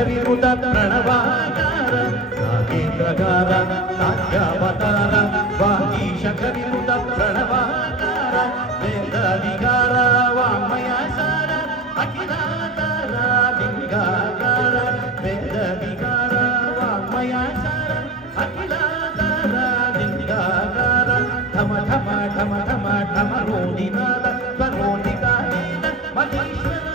ಶಕರಿರುತ ಪ್ರಣವಾಕಾರ ನಾಗೇಂದ್ರಗಾರ ನಾಟ್ಯಾವತಾರ ವಾಗೀ ಶಕರಿರುತ ಪ್ರಣವಾಕಾರ ವೇದಾಧಿಕಾರ ವಾಮಯ ಸಾರ ಅಖಿಲಾಧಾರ ಲಿಂಗಾಕಾರ ವೇದವಿಕಾರ ವಾಮಯ ಸಾರ ಅಖಿಲಾಧಾರ ಲಿಂಗಾಕಾರ ಠಮ ಠಮ ಠಮ ಠಮ ಠಮ ರೋಣಿನಾದ ಸ್ವರೋಣಿತಾನೇನ ಮಹೇಶ್ವರ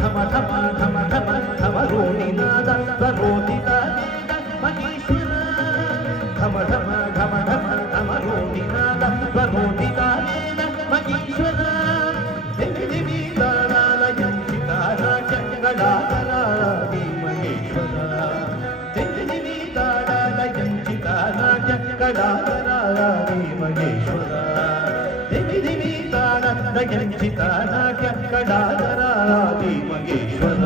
ಠಮ ಠಮ ಠಮ ಠಮ ಠಮ ರೋಣಿನಾದ ಸ್ವರೋಣಿತಾನೇನ ಮಹೇಶ್ವರ ಠಮ ಠಮ ಠಮ ಠಮ ಠಮ ರೋಣಿನಾದ ಸ್ವರೋಣಿತಾನೇನ ಮಹೇಶ್ವರ ದಿವಿ ದಿವಿ ತಾರಾಲಯಂ ಚಿತಾರಾಜ ಗಡಾಧರಾದಿ ಮಹೇಶ್ವರ ದಿವಿ ದಿವಿ ತಾರಾಲಯಂ ಚಿತಾರಾಜ ಗಡಾಧರಾದಿ ಮಹೇಶ್ವರ ದಿವಿ ದಿವಿ ತಾರಾಲಯಂ ಚಿತಾರಾಜ ಗಡಾಧರಾದಿ ಮಹೇಶ್ವರ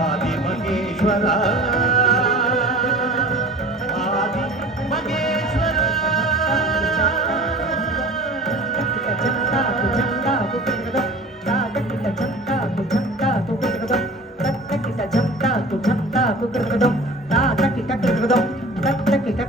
ಆದಿ ಮಹೇಶ್ವರ ಆದಿ ಮಹೇಶ್ವರ ಕಿಟ